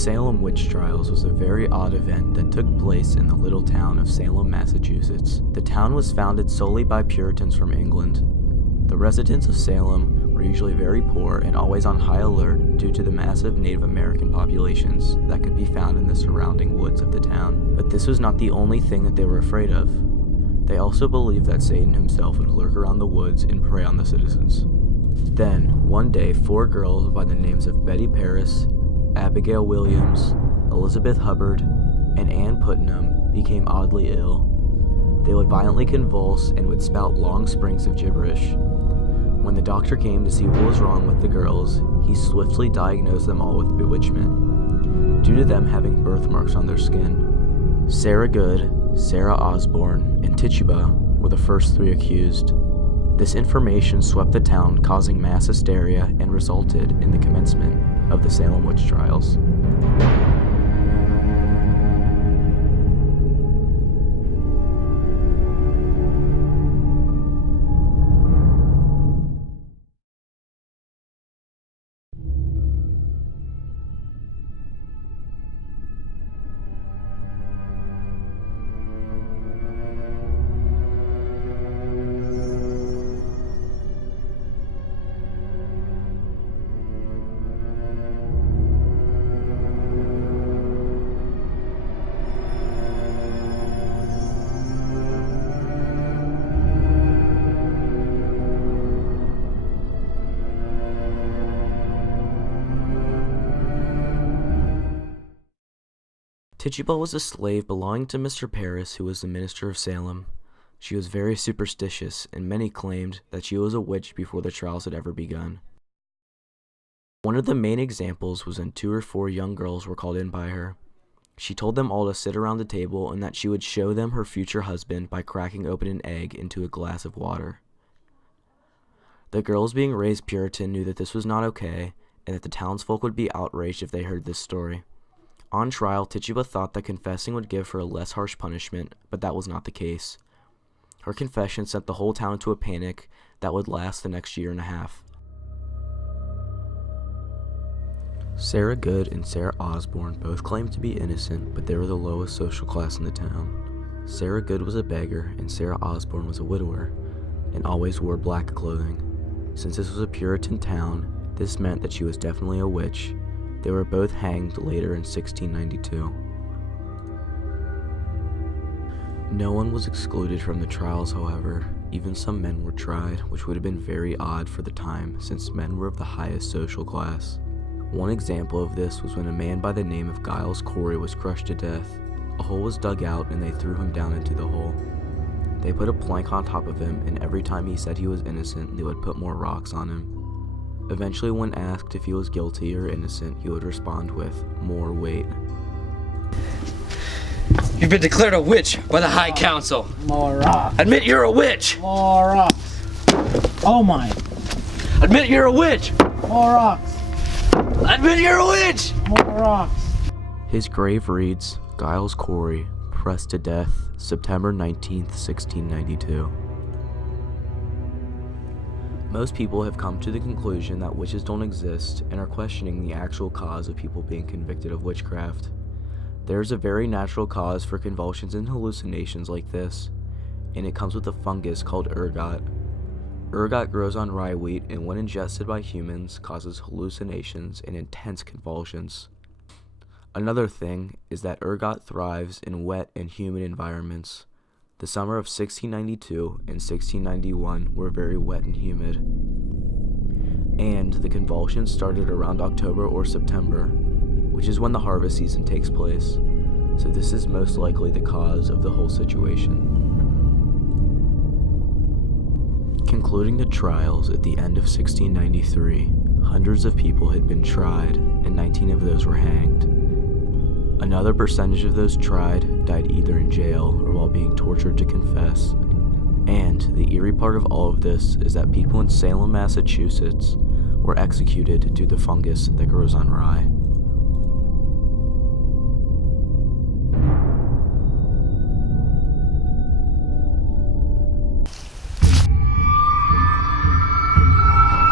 Salem witch trials was a very odd event that took place in the little town of Salem, Massachusetts. The town was founded solely by Puritans from England. The residents of Salem were usually very poor and always on high alert due to the massive Native American populations that could be found in the surrounding woods of the town. But this was not the only thing that they were afraid of. They also believed that Satan himself would lurk around the woods and prey on the citizens. Then, one day, 4 girls by the names of Betty Paris, Abigail Williams, Elizabeth Hubbard, and Ann Putnam became oddly ill. They would violently convulse and would spout long springs of gibberish. When the doctor came to see what was wrong with the girls, he swiftly diagnosed them all with bewitchment, due to them having birthmarks on their skin. Sarah Good, Sarah Osborne, and Tituba were the first 3 accused. This information swept the town, causing mass hysteria, and resulted in the commencement of the Salem witch trials. Tituba was a slave belonging to Mr. Paris, who was the minister of Salem. She was very superstitious, and many claimed that she was a witch before the trials had ever begun. One of the main examples was when 2 or 4 young girls were called in by her. She told them all to sit around the table and that she would show them her future husband by cracking open an egg into a glass of water. The girls, being raised Puritan, knew that this was not okay, and that the townsfolk would be outraged if they heard this story. On trial, Tituba thought that confessing would give her a less harsh punishment, but that was not the case. Her confession sent the whole town into a panic that would last the next year and a half. Sarah Good and Sarah Osborne both claimed to be innocent, but they were the lowest social class in the town. Sarah Good was a beggar, and Sarah Osborne was a widower, and always wore black clothing. Since this was a Puritan town, this meant that she was definitely a witch. They were both hanged later in 1692. No one was excluded from the trials, however. Even some men were tried, which would have been very odd for the time, since men were of the highest social class. One example of this was when a man by the name of Giles Corey was crushed to death. A hole was dug out and they threw him down into the hole. They put a plank on top of him, and every time he said he was innocent, they would put more rocks on him. Eventually, when asked if he was guilty or innocent, he would respond with, "More weight." You've been declared a witch by the High Council. More rocks. Admit you're a witch. More rocks. Oh my. Admit you're a witch. More rocks. Admit you're a witch. More rocks. His grave reads, Giles Corey, pressed to death, September 19th, 1692. Most people have come to the conclusion that witches don't exist and are questioning the actual cause of people being convicted of witchcraft. There is a very natural cause for convulsions and hallucinations like this, and it comes with a fungus called ergot. Ergot grows on rye wheat, and when ingested by humans, causes hallucinations and intense convulsions. Another thing is that ergot thrives in wet and humid environments. The summer of 1692 and 1691 were very wet and humid. And the convulsions started around October or September, which is when the harvest season takes place. So this is most likely the cause of the whole situation. Concluding the trials at the end of 1693, hundreds of people had been tried, and 19 of those were hanged. Another percentage of those tried died either in jail or while being tortured to confess. And the eerie part of all of this is that people in Salem, Massachusetts were executed due to the fungus that grows on rye.